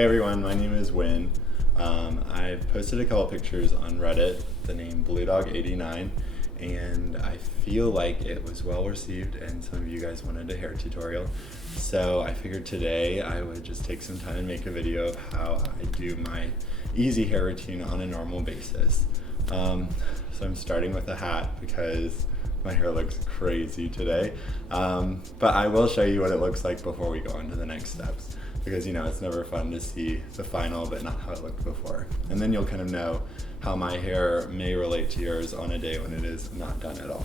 Hey everyone, my name is Win. I've posted a couple pictures on Reddit, the name BlueDog89, and I feel like it was well received and some of you guys wanted a hair tutorial. So I figured today I would just take some time and make a video of how I do my easy hair routine on a normal basis. So I'm starting with a hat because my hair looks crazy today, but I will show you what it looks like before we go on to the next steps, because you know it's never fun to see the final but not how it looked before, and then you'll kind of know how my hair may relate to yours on a day when it is not done at all.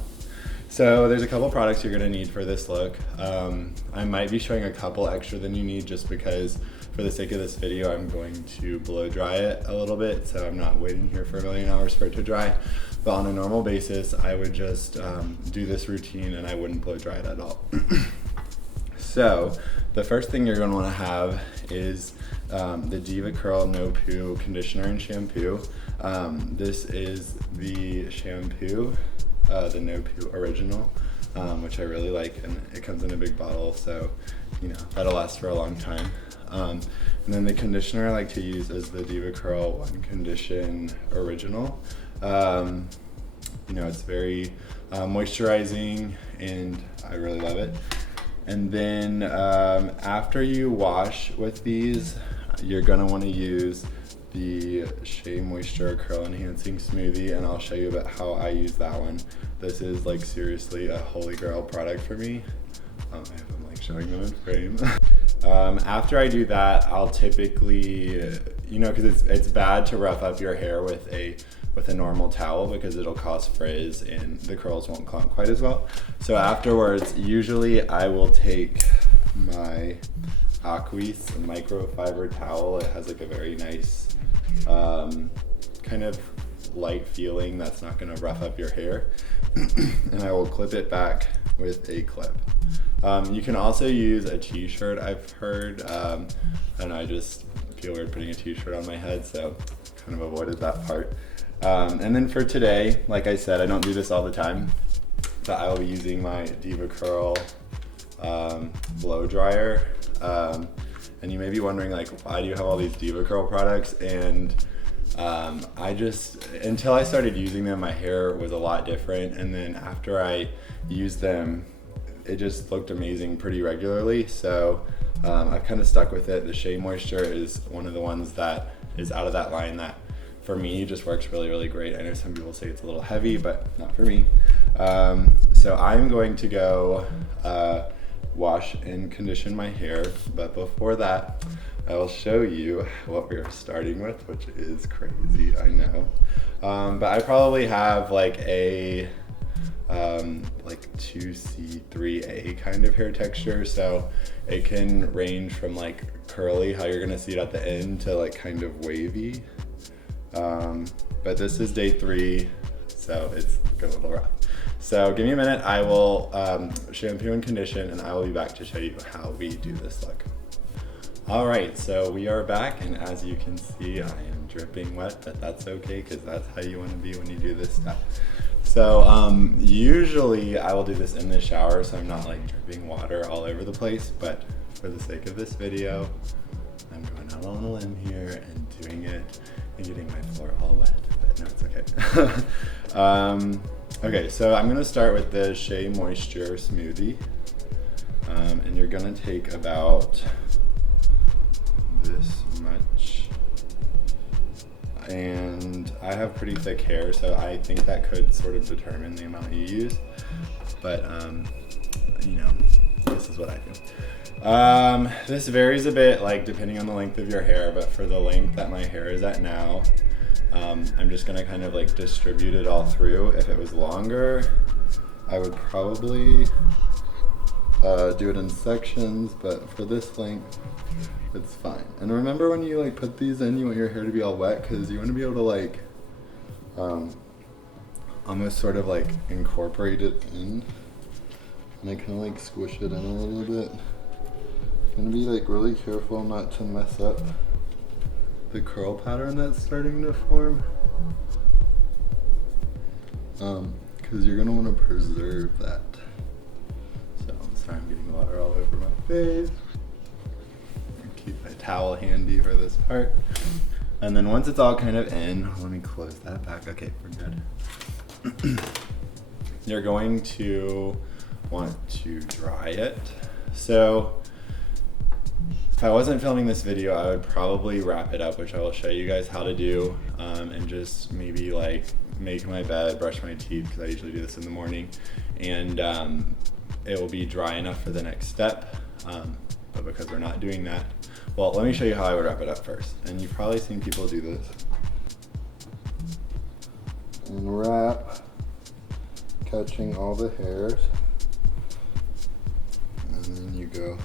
So there's a couple products you're going to need for this look. I might be showing a couple extra than you need just because for the sake of this video I'm going to blow dry it a little bit, so I'm not waiting here for a million hours for it to dry. But on a normal basis I would just do this routine and I wouldn't blow dry it at all. So the first thing you're going to want to have is the DevaCurl No Poo conditioner and shampoo. This is the shampoo, the No Poo original, which I really like, and it comes in a big bottle, so you know that'll last for a long time. And then the conditioner I like to use is the DevaCurl One Condition Original. You know, it's very moisturizing and I really love it. And then after you wash with these, you're gonna wanna use the Shea Moisture Curl Enhancing Smoothie, and I'll show you about how I use that one. This is like seriously a holy grail product for me. I hope I'm like showing them in frame. After I do that, I'll typically, you know, because it's bad to rough up your hair with a normal towel because it'll cause frizz and the curls won't clump quite as well. So afterwards, usually I will take my Aquis microfiber towel. It has like a very nice kind of light feeling that's not gonna rough up your hair. And I will clip it back with a clip. You can also use a t-shirt, I've heard, and I just feel weird putting a t-shirt on my head, so kind of avoided that part. And then for today, like I said, I don't do this all the time, but I will be using my DevaCurl blow dryer. And you may be wondering, like, why do you have all these DevaCurl products? And I just, until I started using them, my hair was a lot different. And then after I used them, it just looked amazing pretty regularly. So I've kind of stuck with it. The Shea Moisture is one of the ones that is out of that line that for me just works really, really great. I know some people say it's a little heavy, but not for me. So I'm going to go wash and condition my hair, but before that, I will show you what we are starting with, which is crazy, I know. But I probably have like a like 2C, 3A kind of hair texture, so it can range from like curly, how you're gonna see it at the end, to like kind of wavy. But this is day 3, so it's a little rough. So give me a minute, I will shampoo and condition, and I will be back to show you how we do this look. All right, so we are back, and as you can see, I am dripping wet, but that's okay, because that's how you want to be when you do this stuff. So usually I will do this in the shower, so I'm not like dripping water all over the place, but for the sake of this video, I'm going out on a limb here and doing it and getting my floor all wet, but no, it's okay. Okay, so I'm gonna start with the Shea Moisture Smoothie, and you're gonna take about this much, and I have pretty thick hair, so I think that could sort of determine the amount you use, but you know, this is what I do. This varies a bit, like depending on the length of your hair, but for the length that my hair is at now, I'm just gonna kind of like distribute it all through. If it was longer, I would probably do it in sections, but for this length, it's fine. And remember, when you like put these in, you want your hair to be all wet, because you want to be able to like almost sort of like incorporate it in, and I kind of like squish it in a little bit. And be like really careful not to mess up the curl pattern that's starting to form, because you're gonna want to preserve that. So I'm sorry, I'm getting water all over my face. Keep my towel handy for this part. And then once it's all kind of in, let me close that back. Okay, we're good. You're going to want to dry it. So if I wasn't filming this video, I would probably wrap it up, which I will show you guys how to do, and just maybe like make my bed, brush my teeth, because I usually do this in the morning, and it will be dry enough for the next step. But because we're not doing that, well, let me show you how I would wrap it up first. And you've probably seen people do this. And wrap, catching all the hairs. And then you go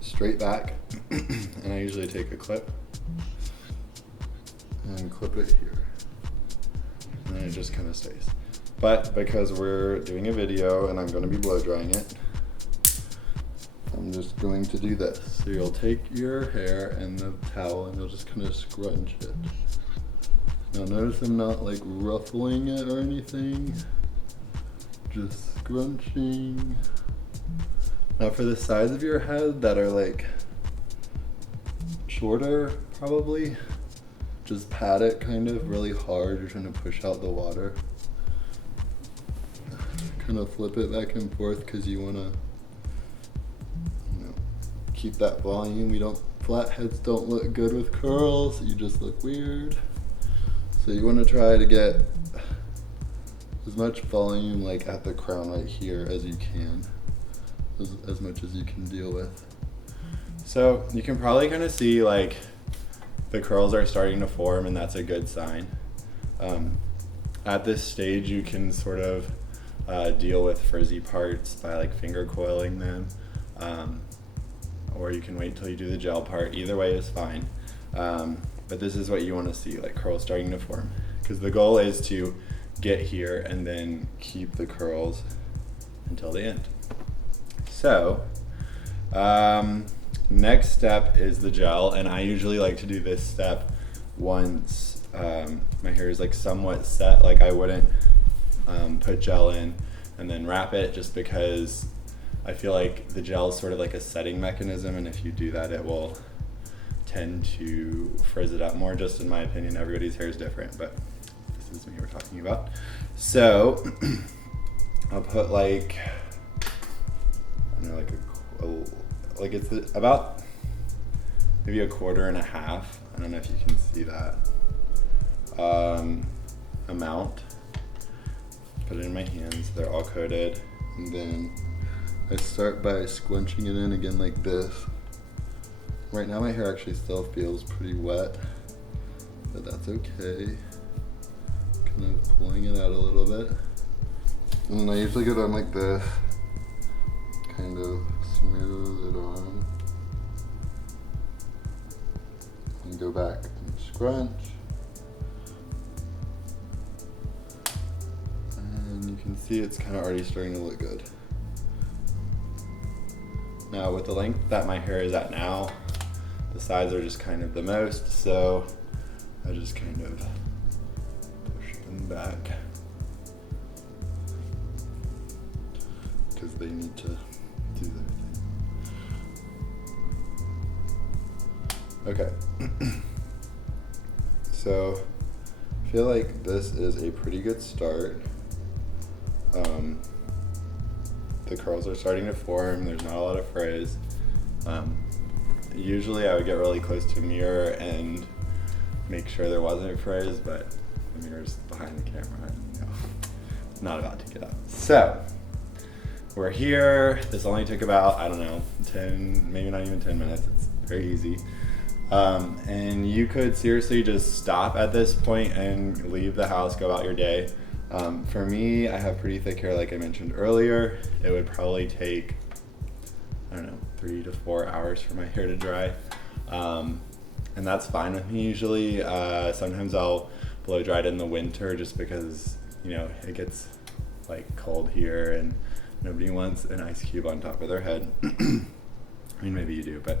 straight back. And I usually take a clip and clip it here. And then it just kind of stays. But because we're doing a video and I'm going to be blow drying it, I'm just going to do this. So you'll take your hair and the towel and you'll just kind of scrunch it. Now notice I'm not like ruffling it or anything, just scrunching. Now for the sides of your head that are like shorter, probably, just pat it kind of really hard. You're trying to push out the water. Kind of flip it back and forth because you want to keep that volume. Flat heads don't look good with curls. You just look weird. So you want to try to get as much volume like at the crown right here as you can, as much as you can deal with. So you can probably kind of see like the curls are starting to form, and that's a good sign. At this stage, you can sort of deal with frizzy parts by like finger coiling them. Or you can wait till you do the gel part. Either way is fine. But this is what you want to see, like curls starting to form. Because the goal is to get here and then keep the curls until the end. So, next step is the gel. And I usually like to do this step once my hair is like somewhat set. Like I wouldn't put gel in and then wrap it, just because I feel like the gel is sort of like a setting mechanism, and if you do that, it will tend to frizz it up more, just in my opinion. Everybody's hair is different, but this is me we're talking about. So I'll put like, I don't know, like it's about maybe 1.25 inches. I don't know if you can see that amount. Put it in my hands, they're all coated, and then I start by squinching it in again like this. Right now my hair actually still feels pretty wet, but that's okay. Kind of pulling it out a little bit. And then I usually go down like this, kind of smooth it on. And go back and scrunch. And you can see it's kind of already starting to look good. Now with the length that my hair is at now, the sides are just kind of the most, so I just kind of push them back because they need to do their thing. Okay, so I feel like this is a pretty good start. The curls are starting to form, there's not a lot of frizz. Usually I would get really close to a mirror and make sure there wasn't frizz, but the mirror's behind the camera and not about to get up. So we're here. This only took about, I don't know, 10, maybe not even 10 minutes. It's very easy. And you could seriously just stop at this point and leave the house, go about your day. For me, I have pretty thick hair, like I mentioned earlier. It would probably take, I don't know, 3 to 4 hours for my hair to dry. And that's fine with me usually. Sometimes I'll blow dry it in the winter just because, you know, it gets like cold here and nobody wants an ice cube on top of their head. I mean, maybe you do, but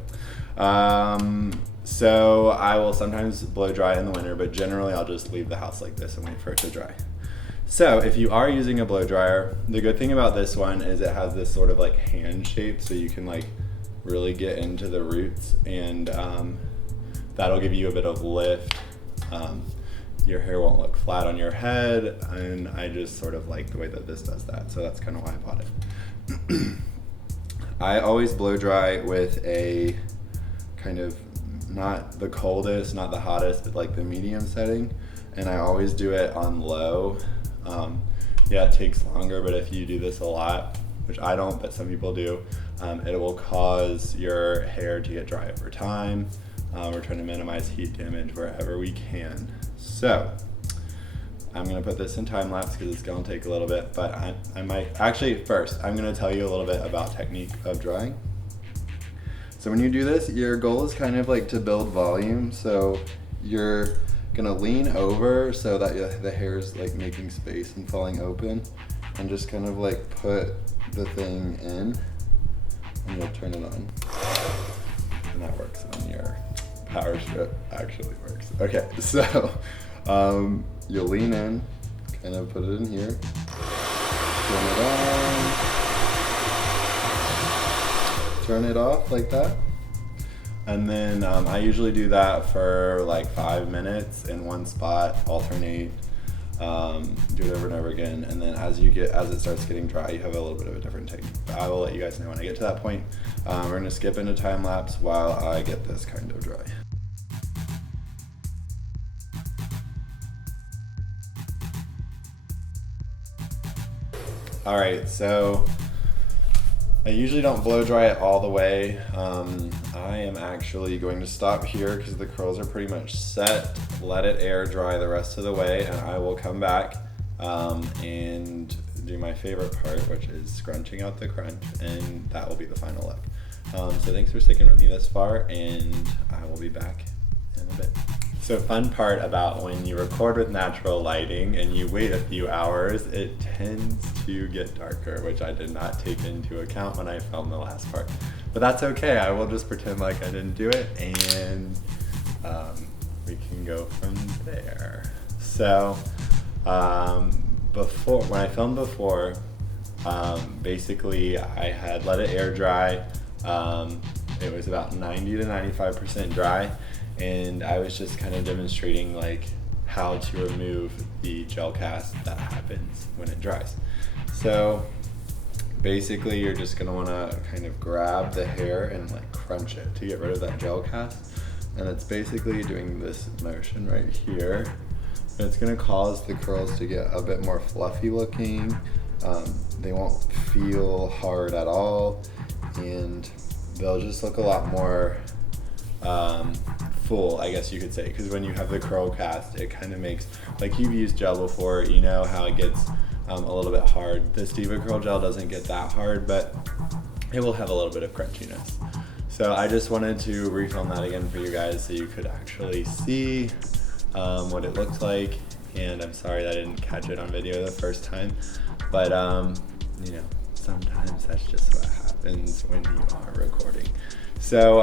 so I will sometimes blow dry in the winter, but generally I'll just leave the house like this and wait for it to dry. So if you are using a blow dryer, the good thing about this one is it has this sort of like hand shape, so you can like really get into the roots, and that'll give you a bit of lift. Your hair won't look flat on your head, and I just sort of like the way that this does that, so that's kind of why I bought it. I always blow dry with a kind of, not the coldest, not the hottest, but like the medium setting, and I always do it on low. Yeah, it takes longer, but if you do this a lot, which I don't, but some people do, it will cause your hair to get dry over time. We're trying to minimize heat damage wherever we can. So I'm gonna put this in time lapse because it's gonna take a little bit, but I might, actually first, I'm gonna tell you a little bit about technique of drying. So when you do this, your goal is kind of like to build volume. So you're gonna lean over so that the hair is like making space and falling open, and just kind of like put the thing in, and you'll turn it on. And that works on your power strip, actually works. Okay, so you'll lean in, kind of put it in here, turn it on, turn it off like that. And then I usually do that for like 5 minutes in one spot, alternate, do it over and over again. And then as it starts getting dry, you have a little bit of a different technique. But I will let you guys know when I get to that point. We're gonna skip into time lapse while I get this kind of dry. All right, so I usually don't blow dry it all the way. I am actually going to stop here because the curls are pretty much set, let it air dry the rest of the way, and I will come back and do my favorite part, which is scrunching out the crunch, and that will be the final look. So thanks for sticking with me this far, and I will be back in a bit. So fun part about when you record with natural lighting and you wait a few hours, it tends to get darker, which I did not take into account when I filmed the last part. But that's okay, I will just pretend like I didn't do it, and we can go from there. So when I filmed before, basically I had let it air dry. It was about 90 to 95% dry. And I was just kind of demonstrating like how to remove the gel cast that happens when it dries. So basically you're just gonna wanna kind of grab the hair and like crunch it to get rid of that gel cast. And it's basically doing this motion right here. And it's gonna cause the curls to get a bit more fluffy looking. They won't feel hard at all, and they'll just look a lot more full, I guess you could say, because when you have the curl cast, it kind of makes, like you've used gel before, you know how it gets a little bit hard. The Steva Curl Gel doesn't get that hard, but it will have a little bit of crunchiness. So I just wanted to refilm that again for you guys so you could actually see what it looks like. And I'm sorry that I didn't catch it on video the first time, but you know, sometimes that's just what happens when you are recording. So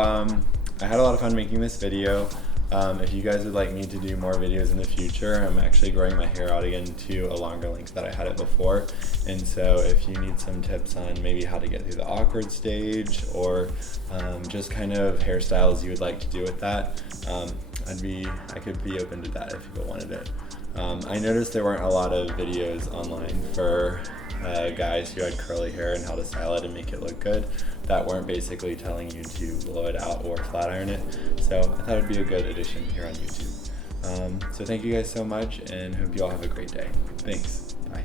I had a lot of fun making this video. If you guys would like me to do more videos in the future, I'm actually growing my hair out again to a longer length that I had it before. And so if you need some tips on maybe how to get through the awkward stage, or just kind of hairstyles you would like to do with that, I could be open to that if people wanted it. I noticed there weren't a lot of videos online for guys who had curly hair and how to style it and make it look good, that weren't basically telling you to blow it out or flat iron it. So I thought it'd be a good addition here on YouTube. So thank you guys so much, and hope you all have a great day. Thanks. Bye.